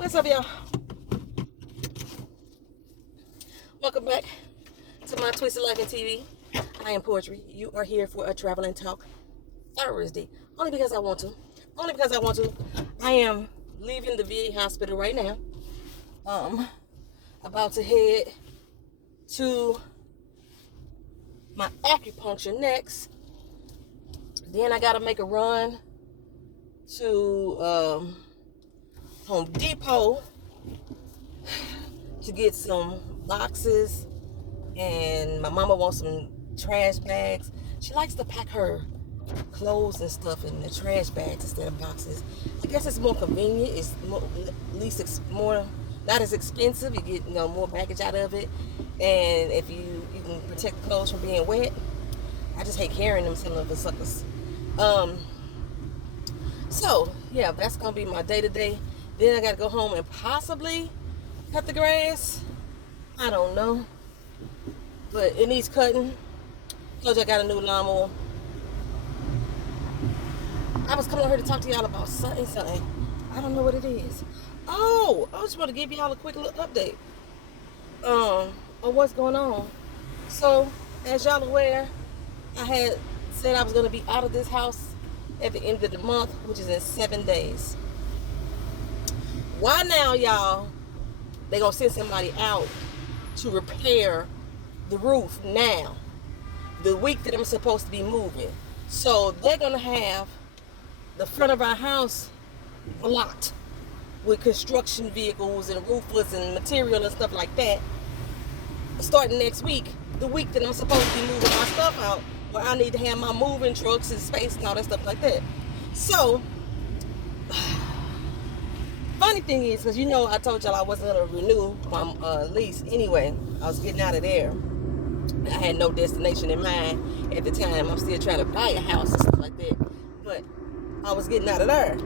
What's up, y'all? Welcome back to my Twisted Life in TV. I am Poetry. You are here for a travel and talk Thursday. Only because I want to. Only because I want to. I am leaving the VA hospital right now. About to head to my acupuncture next. Then I gotta make a run to Home Depot to get some boxes, and my mama wants some trash bags. She likes to pack her clothes and stuff in the trash bags instead of boxes. I guess it's more convenient. It's more not as expensive. You get more baggage out of it, and if you can protect the clothes from being wet. I just hate carrying them, some of the suckers. So yeah, that's gonna be my day to day. Then I gotta go home and possibly cut the grass. I don't know, but it needs cutting. Told you I got a new lawnmower. I was coming over here to talk to y'all about something. I don't know what it is. Oh, I just want to give y'all a quick little update on what's going on. So, as y'all aware, I had said I was going to be out of this house at the end of the month, which is in 7 days. Why now, y'all? They gonna send somebody out to repair the roof now, the week that I'm supposed to be moving. So they're gonna have the front of our house blocked with construction vehicles and roofers and material and stuff like that, starting next week, the week that I'm supposed to be moving my stuff out, where I need to have my moving trucks and space and all that stuff like that. So funny thing is, because I told y'all I wasn't going to renew my lease anyway. I was getting out of there. I had no destination in mind at the time. I'm still trying to buy a house and stuff like that. But I was getting out of there.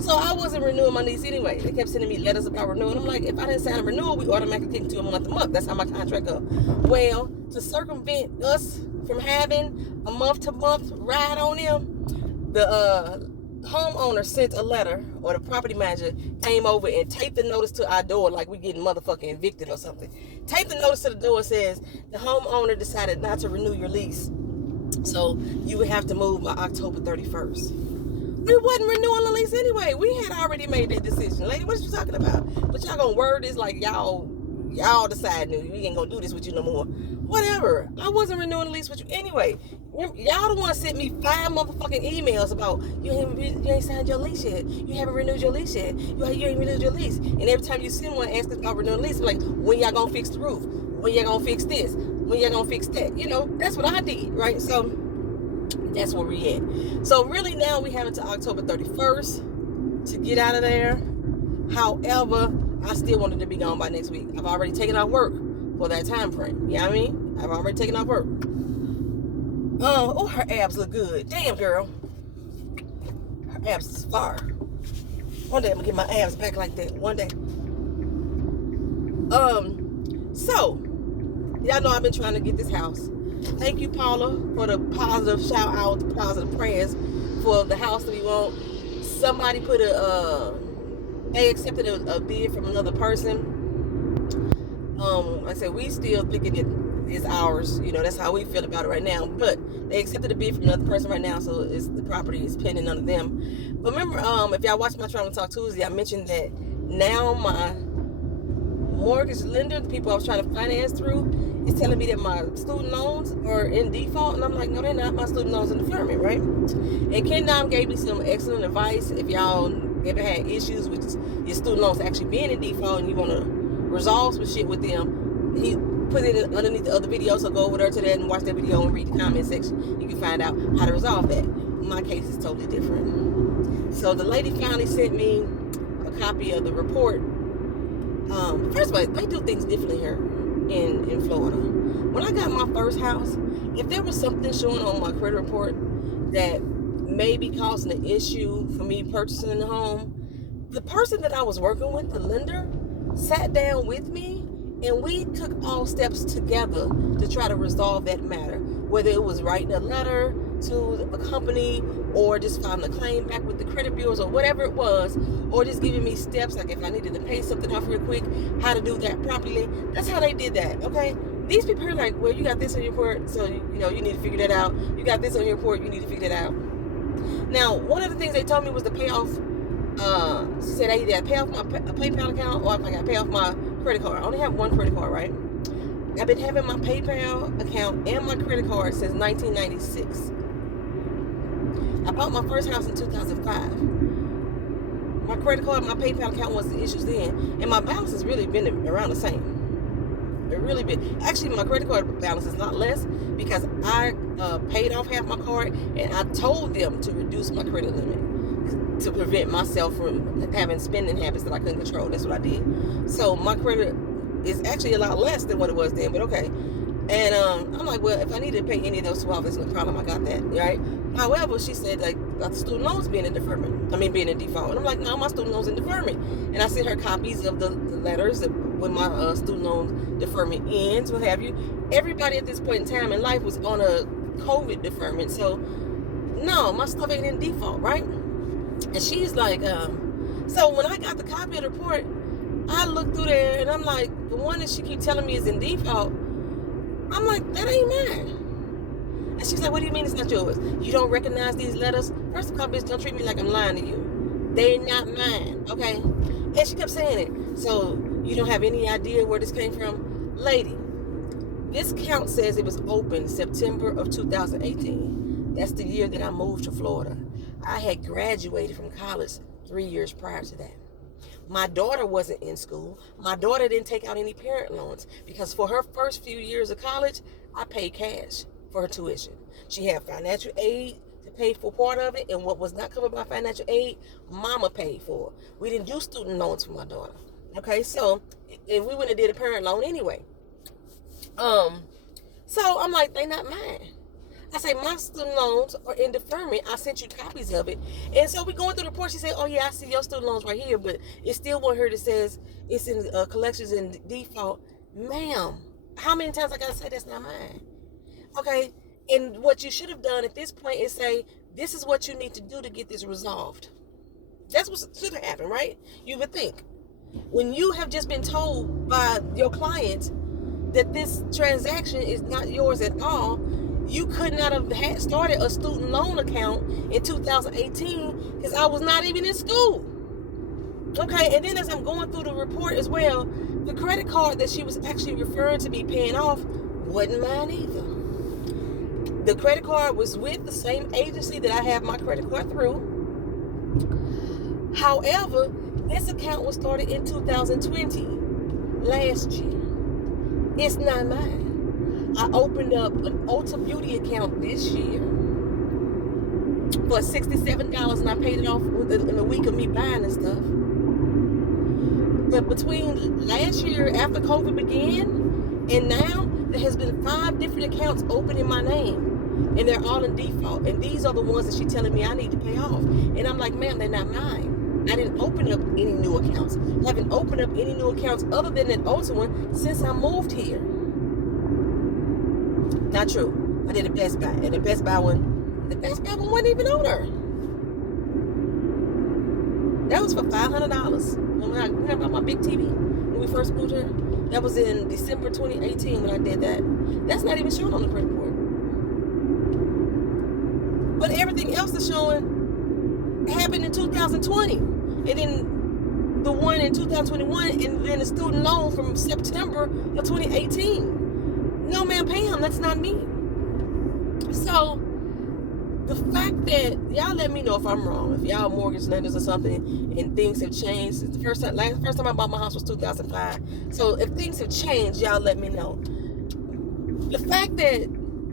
So I wasn't renewing my lease anyway. They kept sending me letters about renewing. I'm like, if I didn't sign a renewal, we automatically take it to a month. That's how my contract goes. Well, to circumvent us from having a month-to-month ride on them, the homeowner sent a letter, or the property manager came over and taped the notice to our door like we getting motherfucking evicted or something. Taped the notice to the door, says the homeowner decided not to renew your lease, so you would have to move by October 31st. We wasn't renewing the lease anyway. We had already made that decision. Lady, what you talking about? But y'all gonna word this like y'all decide we ain't gonna do this with you no more. Whatever. I wasn't renewing the lease with you anyway. Y'all the one sent me 5 motherfucking emails about you ain't signed your lease yet. You haven't renewed your lease yet. You ain't renewed your lease. And every time you send one asking about renewing the lease, like, when y'all gonna fix the roof? When y'all gonna fix this? When y'all gonna fix that? That's what I did, right? So that's where we at. So really now we have until October 31st to get out of there. However, I still wanted to be gone by next week. I've already taken off work for that time frame. You know what I mean? I've already taken off work. Oh, her abs look good. Damn, girl. Her abs is fire. One day I'm gonna get my abs back like that. One day. So, y'all know I've been trying to get this house. Thank you, Paula, for the positive shout out, the positive prayers for the house that we want. Somebody put they accepted a bid from another person. Like I said, we still thinking it's ours. That's how we feel about it right now. But they accepted a bid from another person right now, so the property is pending under them. But remember, if y'all watch my Travel Talk Tuesday, I mentioned that now my mortgage lender, the people I was trying to finance through, is telling me that my student loans are in default. And I'm like, no, they're not. My student loans in deferment, right? And Ken Dom gave me some excellent advice. If y'all ever had issues with your student loans actually being in default and you want to resolve some shit with them, he put it underneath the other video. So go over there to that and watch that video and read the comment section. You can find out how to resolve that. My case is totally different. So the lady finally sent me a copy of the report. First of all, they do things differently here in Florida. When I got my first house, if there was something showing on my credit report that may be causing an issue for me purchasing the home, the person that I was working with, the lender, sat down with me and we took all steps together to try to resolve that matter. Whether it was writing a letter, to a company, or just filing a claim back with the credit bureaus or whatever it was, or just giving me steps, like if I needed to pay something off real quick, how to do that properly. That's how they did that, okay? These people are like, well, you got this on your report, so you need to figure that out. You got this on your report, you need to figure that out. Now, one of the things they told me was to pay off, she said I either pay off my PayPal account, or if I got to pay off my credit card. I only have one credit card, right? I've been having my PayPal account and my credit card since 1996. I bought my first house in 2005. My credit card, my PayPal account was the issues then, and my balance has really been around the same. It really been. Actually, my credit card balance is not less because I paid off half my card, and I told them to reduce my credit limit to prevent myself from having spending habits that I couldn't control. That's what I did. So my credit is actually a lot less than what it was then, but okay. And I'm like, well, if I needed to pay any of those 12, there's no problem. I got that, right? However, she said, like, about the student loans being in deferment. Being in default. And I'm like, no, my student loans in deferment. And I sent her copies of the letters when my student loan deferment ends, what have you. Everybody at this point in time in life was on a COVID deferment. So, no, my stuff ain't in default, right? And she's like, so when I got the copy of the report, I looked through there, and I'm like, the one that she keep telling me is in default, I'm like, that ain't mine. And she's like, what do you mean it's not yours? You don't recognize these letters? First of all, bitch, don't treat me like I'm lying to you. They're not mine, okay? And she kept saying it. So you don't have any idea where this came from? Lady, this account says it was open September of 2018. That's the year that I moved to Florida. I had graduated from college 3 years prior to that. My daughter wasn't in school. My daughter didn't take out any parent loans because for her first few years of college, I paid cash for her tuition. She had financial aid to pay for part of it, and what was not covered by financial aid, mama paid for. We didn't do student loans for my daughter. Okay, so if we wouldn't have did a parent loan anyway. So I'm like, they not mine. I say, my student loans are in deferment. I sent you copies of it. And so we going through the report. She said, oh, yeah, I see your student loans right here. But it's still one here that says it's in collections in default. Ma'am, how many times I got to say that's not mine? Okay. And what you should have done at this point is say, this is what you need to do to get this resolved. That's what should have happened, right? You would think. When you have just been told by your client that this transaction is not yours at all, you could not have started a student loan account in 2018 because I was not even in school. Okay, and then as I'm going through the report as well, the credit card that she was actually referring to me paying off wasn't mine either. The credit card was with the same agency that I have my credit card through. However, this account was started in 2020, last year. It's not mine. I opened up an Ulta Beauty account this year for $67, and I paid it off in a week of me buying and stuff. But between last year, after COVID began, and now, there has been 5 different accounts open in my name, and they're all in default. And these are the ones that she's telling me I need to pay off. And I'm like, ma'am, they're not mine. I didn't open up any new accounts. I haven't opened up any new accounts other than that Ulta one since I moved here. Not true. I did a Best Buy, and the Best Buy one wasn't even on her. That was for $500. When I bought my big TV when we first moved here, that was in December 2018 when I did that. That's not even shown on the credit report. But everything else is showing happened in 2020, and then the one in 2021, and then the student loan from September of 2018. No, ma'am, Pam, that's not me. So, the fact that, y'all let me know if I'm wrong, if y'all mortgage lenders or something, and things have changed. The first time I bought my house was 2005. So, if things have changed, y'all let me know. The fact that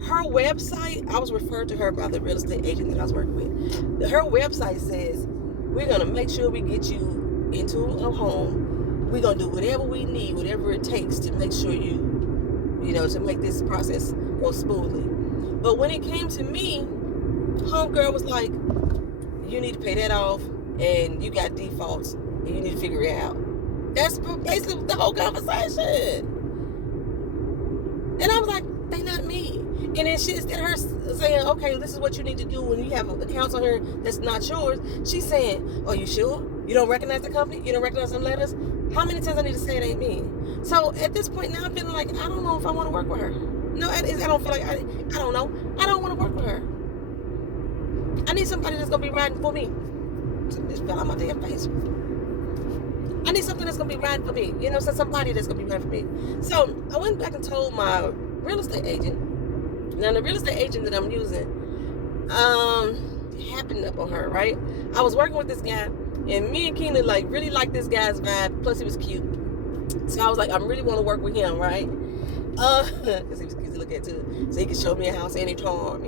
her website, I was referred to her by the real estate agent that I was working with. Her website says, we're going to make sure we get you into a home. We're going to do whatever we need, whatever it takes to make sure to make this process go smoothly. But when it came to me, homegirl was like, you need to pay that off, and you got defaults, and you need to figure it out. That's basically the whole conversation. And I was like, they not me. And then she, instead of her saying, okay, this is what you need to do when you have accounts on here that's not yours, she's saying, oh, you sure? You don't recognize the company? You don't recognize them letters? How many times I need to say it ain't me? So at this point now, I'm feeling like, I don't know if I want to work with her. No, I don't feel like, I don't know. I don't want to work with her. I need somebody that's going to be riding for me. Just fell out my damn face. I need something that's going to be riding for me. You know, so somebody that's going to be riding for me. So I went back and told my real estate agent. Now, the real estate agent that I'm using happened up on her, right? I was working with this guy, and me and Keena, like, really liked this guy's vibe. Plus, he was cute. So I was like, I really want to work with him, right? Because he was cute to look at, too. So he could show me a house anytime,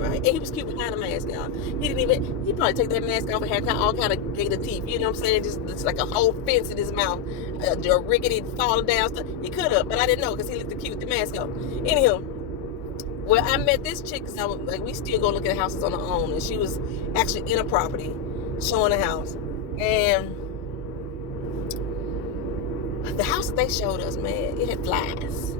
right? And he was cute behind the mask, y'all. He'd probably take that mask off and have all kind of gator teeth. You know what I'm saying? Just like a whole fence in his mouth. A rickety, falling down stuff. He could have, but I didn't know because he looked cute with the mask on. Anywho. Well, I met this chick because I was like, we still go look at houses on our own, and she was actually in a property showing a house, and the house that they showed us, man, it had flies.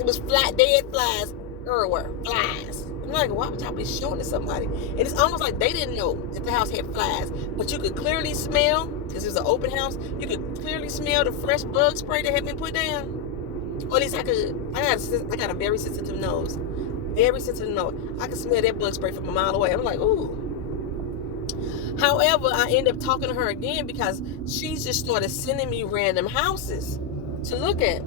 It was dead flies everywhere. Flies. I'm like, why would y'all be showing it to somebody? And it's almost like they didn't know that the house had flies, but you could clearly smell, because it was an open house, you could clearly smell the fresh bug spray that had been put down. Or at least I got a very sensitive nose. Very sensitive nose. I could smell that bug spray from a mile away. I'm like, ooh. However, I ended up talking to her again because she just started sending me random houses to look at.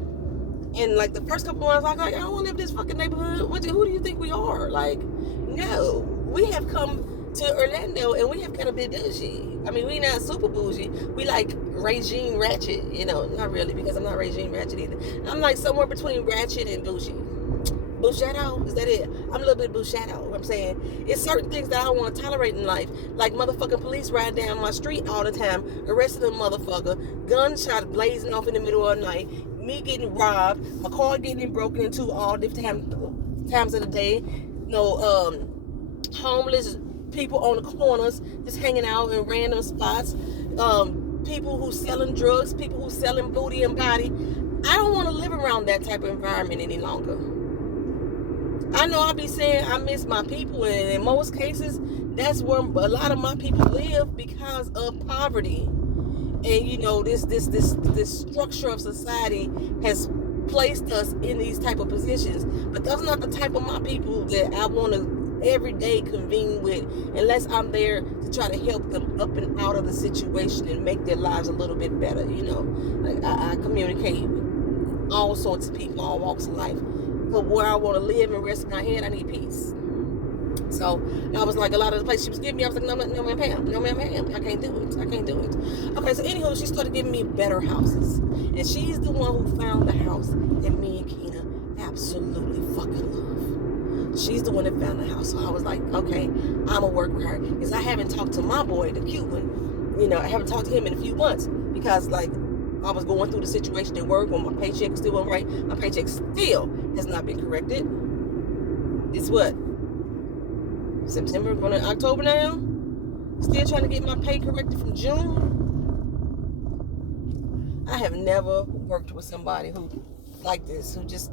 And like the first couple months, I was like, I don't want to live in this fucking neighborhood. Who do you think we are? Like, no. We have come to Orlando and we have kind of been bougie. I mean, we not super bougie. We like regime ratchet, you know. Not really, because I'm not regime ratchet either. I'm like somewhere between ratchet and bougie. Bouchado? Is that it? I'm a little bit bouchado, what I'm saying. It's certain things that I don't want to tolerate in life. Like motherfucking police ride down my street all the time, arresting a motherfucker, gunshot blazing off in the middle of the night, me getting robbed, my car getting broken into all different times of the day, homeless people on the corners just hanging out in random spots, people who selling drugs, people who selling booty and body. I don't want to live around that type of environment any longer. I know I be saying I miss my people, and in most cases that's where a lot of my people live because of poverty. And you know, this structure of society has placed us in these type of positions, but those are not the type of my people that I want to every day convene with, unless I'm there to try to help them up and out of the situation and make their lives a little bit better. You know, like I communicate with all sorts of people, all walks of life, but where I want to live and rest my head, I need peace. So I was like, a lot of the places she was giving me, I was like, no ma'am, I can't do it. Okay, so anywho, she started giving me better houses, and she's the one who found the house that me and Keena absolutely fucking love. She's the one that found the house. So I was like, okay, I'm gonna work with her, because I haven't talked to my boy, the cute one. You know, I haven't talked to him in a few months because like I was going through the situation at work when my paycheck still wasn't right. My paycheck still has not been corrected. It's what? September, going to October now. Still trying to get my pay corrected from June. I have never worked with somebody who like this, who just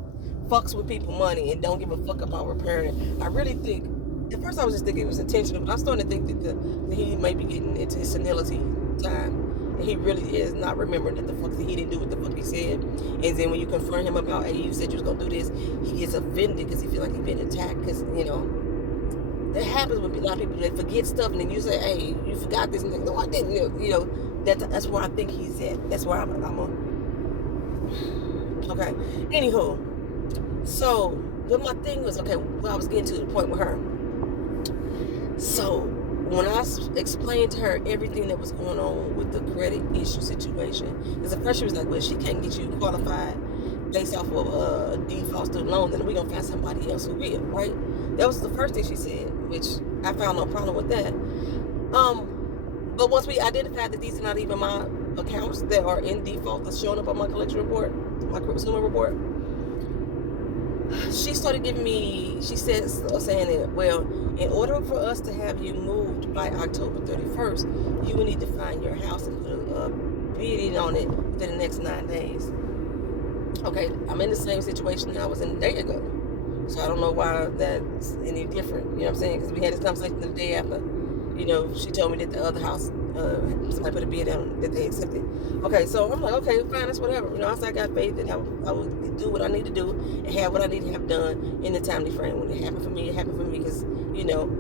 fucks with people money and don't give a fuck about repairing it. I really think, at first I was just thinking it was intentional, but I'm starting to think that he may be getting into his senility time. And he really is not remembering that the fuck that he didn't do what the fuck he said. And then when you confront him about, hey, you said you was going to do this, he gets offended because he feels like he's been attacked. Because, you know, that happens with a lot of people. They forget stuff, and then you say, hey, you forgot this. And they go, no, I didn't. You know, that's where I think he's at. That's where I'm okay. Anywho, so what my thing was, okay, well, I was getting to the point with her. So when I explained to her everything that was going on with the credit issue situation, because at first she was like, well, she can't get you qualified based off of a default student loan, then we're going to find somebody else who will, right? That was the first thing she said, which I found no problem with that. But once we identified that these are not even my accounts that are in default that's showing up on my collection report, my consumer report, she started giving me, saying that, well, in order for us to have you moved by October 31st, you will need to find your house and put a bidding on it within the next 9 days. Okay, I'm in the same situation that I was in a day ago. So I don't know why that's any different. You know what I'm saying? Because we had this conversation the day after. You know, she told me that the other house, somebody put a bid on that they accepted. Okay, so I'm like, okay, fine, that's whatever. You know, I got faith that I would do what I need to do and have what I need to have done in the timely frame. When it happened for me, it happened for me because, you know,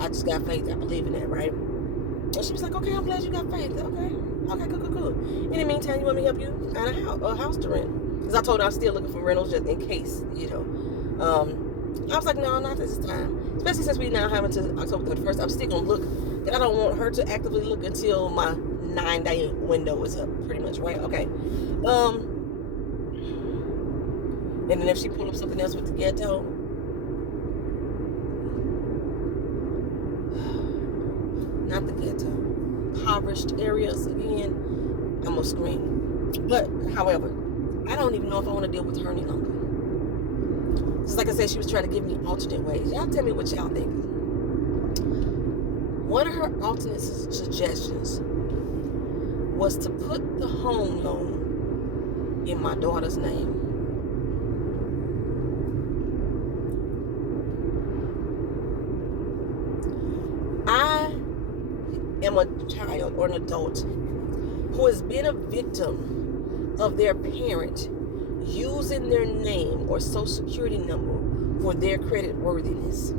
I just got faith. I believe in that, right? And she was like, okay, I'm glad you got faith. Okay, cool. In the meantime, you want me to help you find a house to rent? Because I told her I'm still looking for rentals just in case, you know. I was like, no, not this time. Especially since we now have until October 31st. I'm still going to look. And I don't want her to actively look until my 9-day window is up, pretty much, right? Okay. And then if she pulled up something else with the ghetto, not the ghetto, impoverished areas again, I'm going to scream. But, however, I don't even know if I want to deal with her any longer. Just like I said, she was trying to give me alternate ways. Y'all tell me what y'all think. One of her alternate suggestions was to put the home loan in my daughter's name. I am a child or an adult who has been a victim of their parent using their name or social security number for their credit worthiness.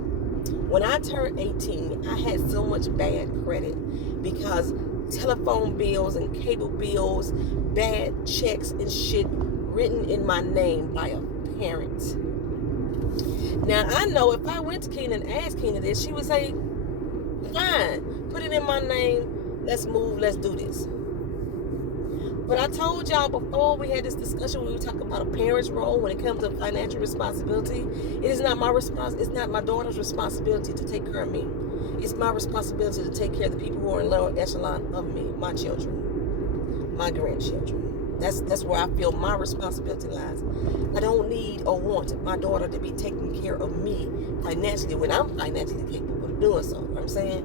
When I turned 18, I had so much bad credit because telephone bills and cable bills, bad checks and shit written in my name by a parent. Now, I know if I went to Keena and asked Keena this, she would say, fine, put it in my name, let's move, let's do this. But I told y'all before we had this discussion, we were talking about a parent's role when it comes to financial responsibility. It is not it's not my daughter's responsibility to take care of me. It's my responsibility to take care of the people who are in lower echelon of me, my children, my grandchildren. That's where I feel my responsibility lies. I don't need or want my daughter to be taking care of me financially when I'm financially capable of doing so. You know what I'm saying?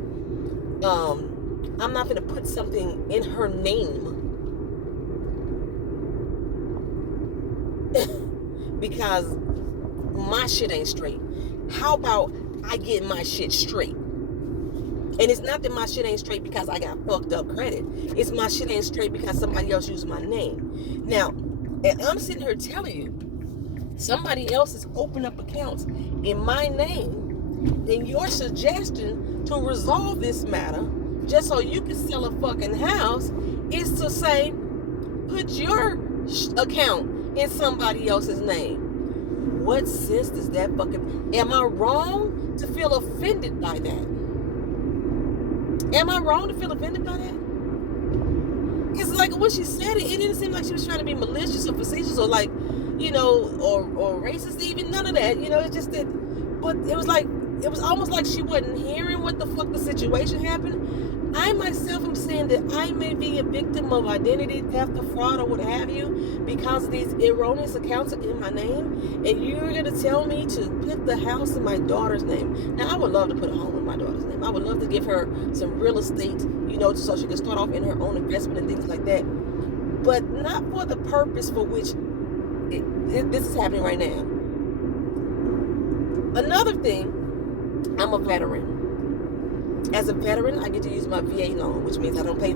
I'm not going to put something in her name because my shit ain't straight. How about I get my shit straight? And it's not that my shit ain't straight because I got fucked up credit. It's my shit ain't straight because somebody else used my name. Now, and I'm sitting here telling you, somebody else has opened up accounts in my name, then your suggestion to resolve this matter, just so you can sell a fucking house, is to say, put your account in somebody else's name. What sense does that fucking... Am I wrong to feel offended by that? Am I wrong to feel offended by that? Because like when she said it, it didn't seem like she was trying to be malicious or facetious or like, you know, or racist even. None of that. You know, it's just that... But it was like... It was almost like she wasn't hearing what the fuck the situation happened. I myself am saying that I may be a victim of identity theft or fraud or what have you because these erroneous accounts are in my name, and you're going to tell me to put the house in my daughter's name. Now, I would love to put a home in my daughter's name. I would love to give her some real estate, you know, so she can start off in her own investment and things like that, but not for the purpose for which this is happening right now. Another thing, I'm a veteran. As a veteran, I get to use my VA loan, which means I don't pay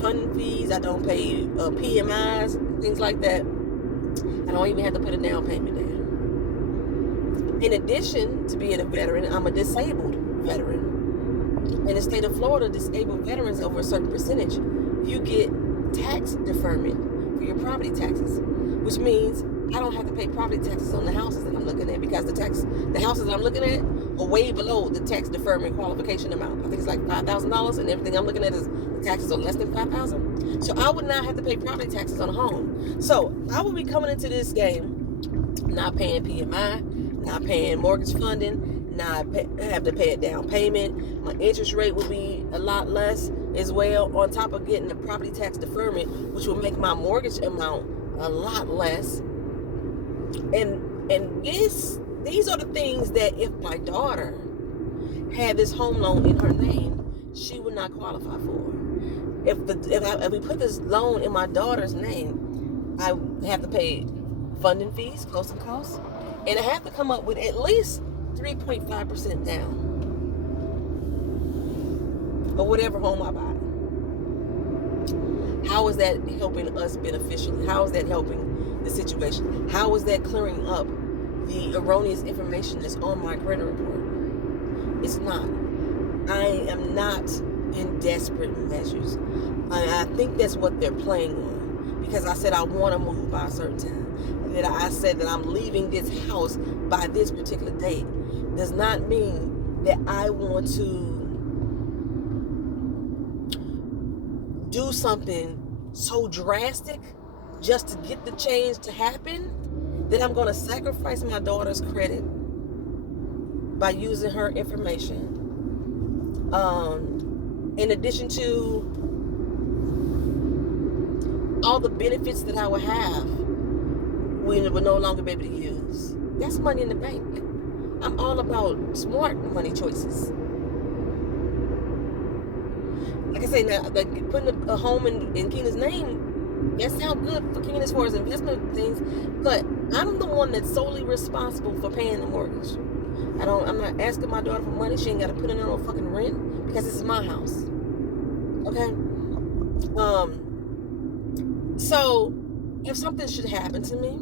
funding fees, I don't pay PMIs, things like that. I don't even have to put a down payment down. In addition to being a veteran, I'm a disabled veteran. In the state of Florida, disabled veterans over a certain percentage, you get tax deferment for your property taxes, which means I don't have to pay property taxes on the houses that I'm looking at because the houses that I'm looking at are way below the tax deferment qualification amount. I think it's like $5,000, and everything I'm looking at is the taxes are less than $5,000. So I would not have to pay property taxes on a home. So I would be coming into this game not paying PMI, not paying mortgage funding, not have to pay a down payment. My interest rate would be a lot less as well, on top of getting the property tax deferment, which will make my mortgage amount a lot less. And these are the things that if my daughter had this home loan in her name, she would not qualify for. If we put this loan in my daughter's name, I have to pay funding fees, closing costs. And I have to come up with at least 3.5% down or whatever home I buy. How is that helping us beneficially? How is that helping the situation? How is that clearing up the erroneous information that's on my credit report? It's not. I am not in desperate measures. I think that's what they're playing on, because I said I want to move by a certain time. That I said that I'm leaving this house by this particular date does not mean that I want to do something so drastic just to get the change to happen that I'm going to sacrifice my daughter's credit by using her information. In addition to all the benefits that I would have, we would no longer be able to use. That's money in the bank. I'm all about smart money choices. Like I say, now, like putting a home in Keena's name, that sounds good for Keena as far as investment things, but I'm the one that's solely responsible for paying the mortgage. I'm not asking my daughter for money. She ain't got to put in no fucking rent, because this is my house. Okay? So if something should happen to me,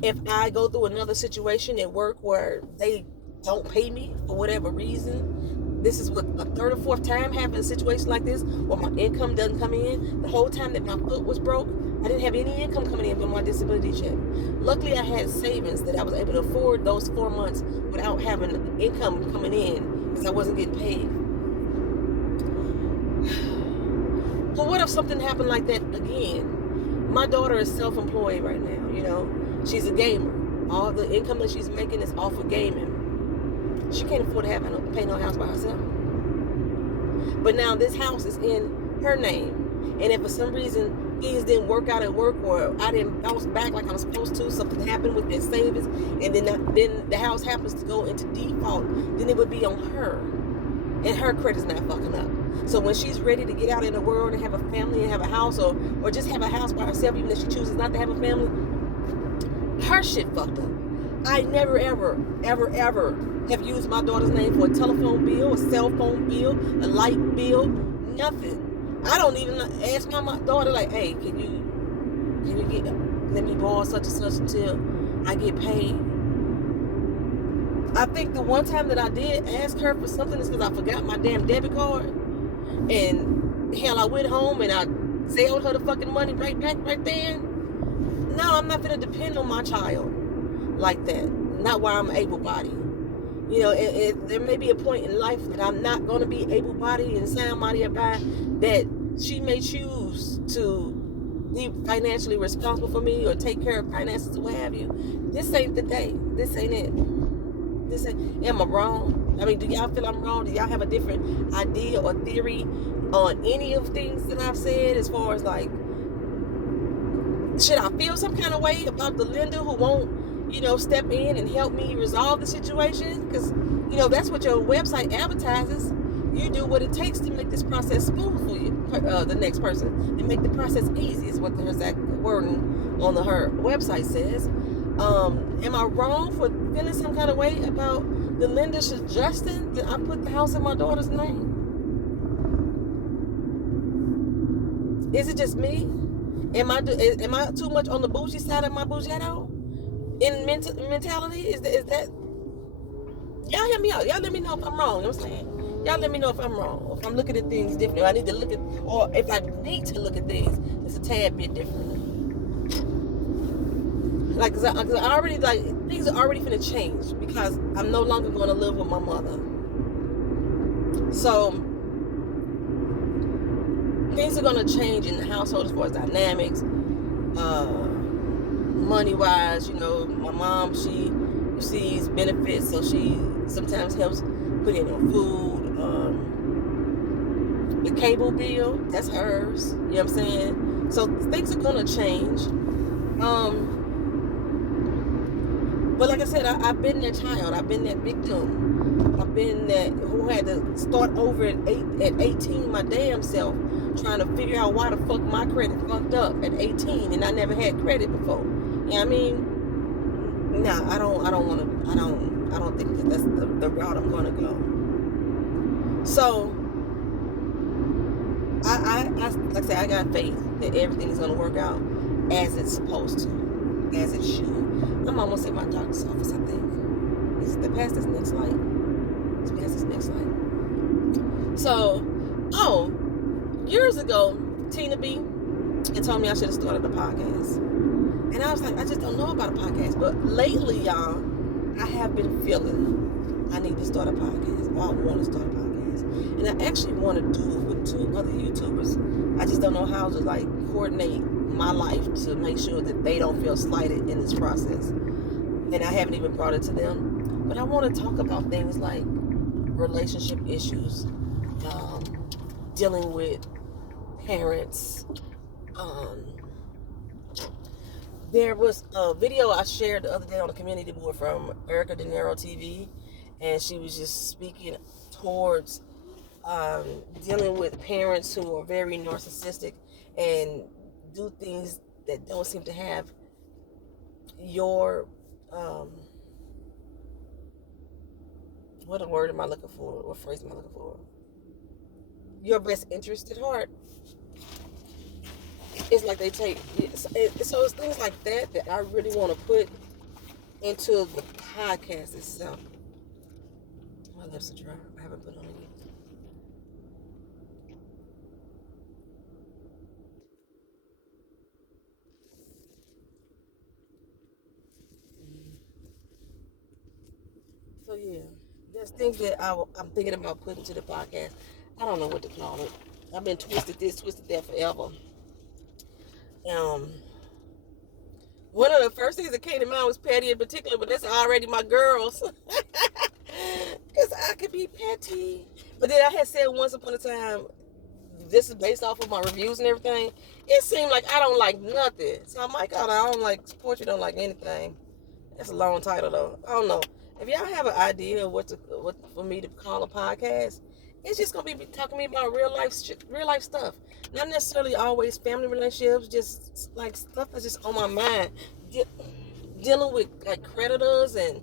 if I go through another situation at work where they don't pay me for whatever reason, this is what a third or fourth time having a situation like this where my income doesn't come in. The whole time that my foot was broke, I didn't have any income coming in from my disability check. Luckily, I had savings that I was able to afford those 4 months without having income coming in, because I wasn't getting paid. But what if something happened like that again? My daughter is self-employed right now, She's a gamer. All the income that she's making is off of gaming. She can't afford to pay no house by herself. But now this house is in her name. And if for some reason things didn't work out at work, or I didn't bounce back like I'm supposed to, something happened with their savings, and then the house happens to go into default, then it would be on her. And her credit's not fucking up. So when she's ready to get out in the world and have a family and have a house, or just have a house by herself, even if she chooses not to have a family, her shit fucked up. I never, ever, ever, ever have used my daughter's name for a telephone bill, a cell phone bill, a light bill, nothing. I don't even ask my daughter, like, hey, can you let me borrow such and such until I get paid. I think the one time that I did ask her for something is because I forgot my damn debit card. And hell, I went home and I zailed her the fucking money right back right then. No, I'm not going to depend on my child like that. Not while I'm able-bodied. There may be a point in life that I'm not going to be able-bodied and sound-bodied by, that she may choose to be financially responsible for me or take care of finances or what have you. This ain't the day. This ain't it. Am I wrong? I mean, do y'all feel I'm wrong? Do y'all have a different idea or theory on any of things that I've said, as far as like, should I feel some kind of way about the lender who won't, step in and help me resolve the situation? Because, that's what your website advertises. You do what it takes to make this process smooth for you, the next person, and make the process easy, is what the exact wording on her website says. Am I wrong for feeling some kind of way about the lender suggesting that I put the house in my daughter's name? Is it just me? Am I too much on the bougie side of my bougetto in mentality? Is that? Y'all hear me out. Y'all let me know if I'm wrong. You know what I'm saying? Y'all let me know if I'm wrong, or if I'm looking at things differently. I need to look at, or if I need to look at things, it's a tad bit differently. Like, cause I already, like, things are already finna change, because I'm no longer going to live with my mother. So things are going to change in the household as far as dynamics, money-wise. My mom, she receives benefits, so she sometimes helps put in her food. The cable bill, that's hers. You know what I'm saying? So things are going to change. But like I said, I've been that child. I've been that victim. I've been that who had to start over at 18, my damn self, trying to figure out why the fuck my credit fucked up at 18, and I never had credit before. You know what I mean? No, I don't want to. I don't think that that's the route I'm going to go. So like I say, I got faith that everything is going to work out as it's supposed to, as it should. I'm almost at my doctor's office. I think it's the past this next light. It's past this next light. So, years ago, Tina B had told me I should have started a podcast. And I was like, I just don't know about a podcast. But lately, y'all, I have been feeling I need to start a podcast. Or I want to start a podcast. And I actually want to do it with 2 other YouTubers. I just don't know how to like coordinate my life to make sure that they don't feel slighted in this process. And I haven't even brought it to them. But I want to talk about things like relationship issues, dealing with parents. There was a video I shared the other day on the community board from Erica De Niro TV, and she was just speaking towards dealing with parents who are very narcissistic and do things that don't seem to have your what word am I looking for? What phrase am I looking for? Your best interest at heart. It's like they take so it's things like that that I really want to put into the podcast itself. My lips are dry. I haven't put on it yet. So yeah, there's things that I'm thinking about putting to the podcast. I don't know what to call it. I've been twisted this, twisted that forever. One of the first things that came to mind was petty in particular, but that's already my girls. Because I could be petty. But then I had said once upon a time, this is based off of my reviews and everything, it seemed like I don't like nothing. So I'm like, I don't like support, you don't like anything. That's a long title though. I don't know. If y'all have an idea of what for me to call a podcast, it's just gonna be talking to me about real life stuff. Not necessarily always family relationships, just like stuff that's just on my mind. Dealing with like creditors and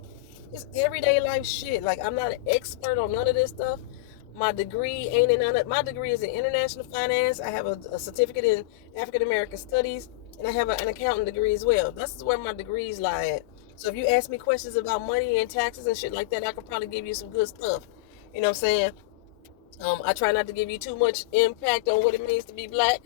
just everyday life shit. Like I'm not an expert on none of this stuff. My degree ain't in none of. My degree is in international finance. I have a certificate in African American studies, and I have an accounting degree as well. This is where my degrees lie at. So if you ask me questions about money and taxes and shit like that, I could probably give you some good stuff. You know what I'm saying? I try not to give you too much impact on what it means to be black.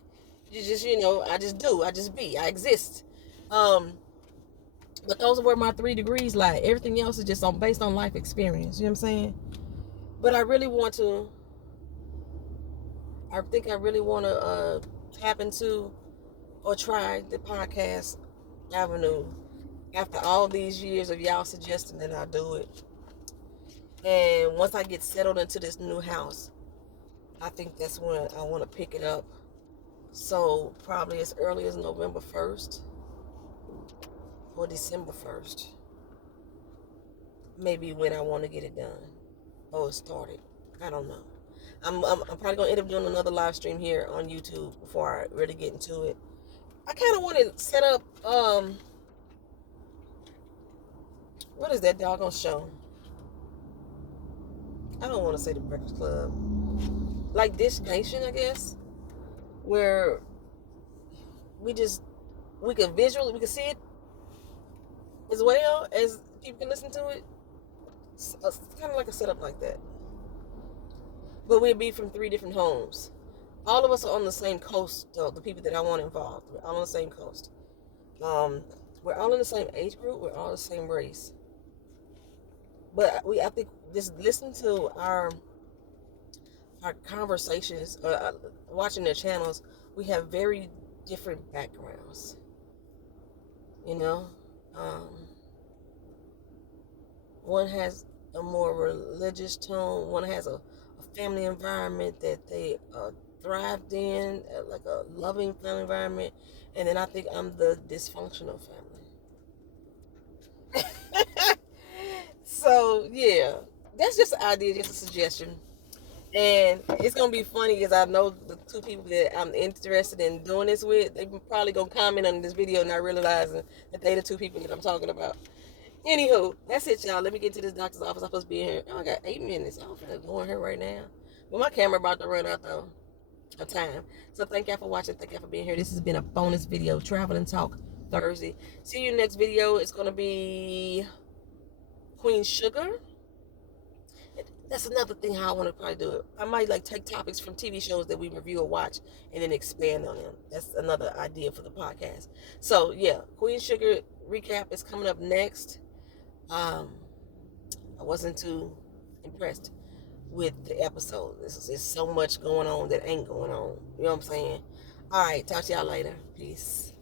You just, I just do. I just be. I exist. But those are where my 3 degrees lie. Everything else is just based on life experience. You know what I'm saying? But I really want to. I think I really want to tap into or try the podcast avenue after all these years of y'all suggesting that I do it. And once I get settled into this new house, I think that's when I want to pick it up. So probably as early as November 1st or December 1st. Maybe when I want to get it done or started. I don't know. I'm probably going to end up doing another live stream here on YouTube before I really get into it. I kind of want to set up, what is that doggone show? I don't want to say the Breakfast Club. Like Dish Nation, I guess. Where we can we can see it as well as people can listen to it. It's kind of like a setup like that. But we'll be from 3 different homes. All of us are on the same coast, though, the people that I want involved. We're all on the same coast. We're all in the same age group. We're all the same race. But I think just listen to our conversations, watching their channels, we have very different backgrounds. One has a more religious tone. One has a family environment that they thrived in, like a loving family environment. And then I think I'm the dysfunctional family. So, yeah, that's just an idea, just a suggestion. And it's going to be funny because I know the 2 people that I'm interested in doing this with, they probably going to comment on this video not realizing that they the 2 people that I'm talking about. Anywho, that's it, y'all. Let me get to this doctor's office. I'm supposed to be in here. Oh, I got 8 minutes. I'm finna go in here right now. But my camera about to run out though of time. So thank y'all for watching. Thank y'all for being here. This has been a bonus video, Travel and Talk Thursday. See you next video. It's gonna be Queen Sugar. That's another thing how I want to probably do it. I might like take topics from TV shows that we review or watch and then expand on them. That's another idea for the podcast. So yeah, Queen Sugar recap is coming up next. I wasn't too impressed with the episode. There's so much going on that ain't going on. You know what I'm saying? All right, talk to y'all later. Peace.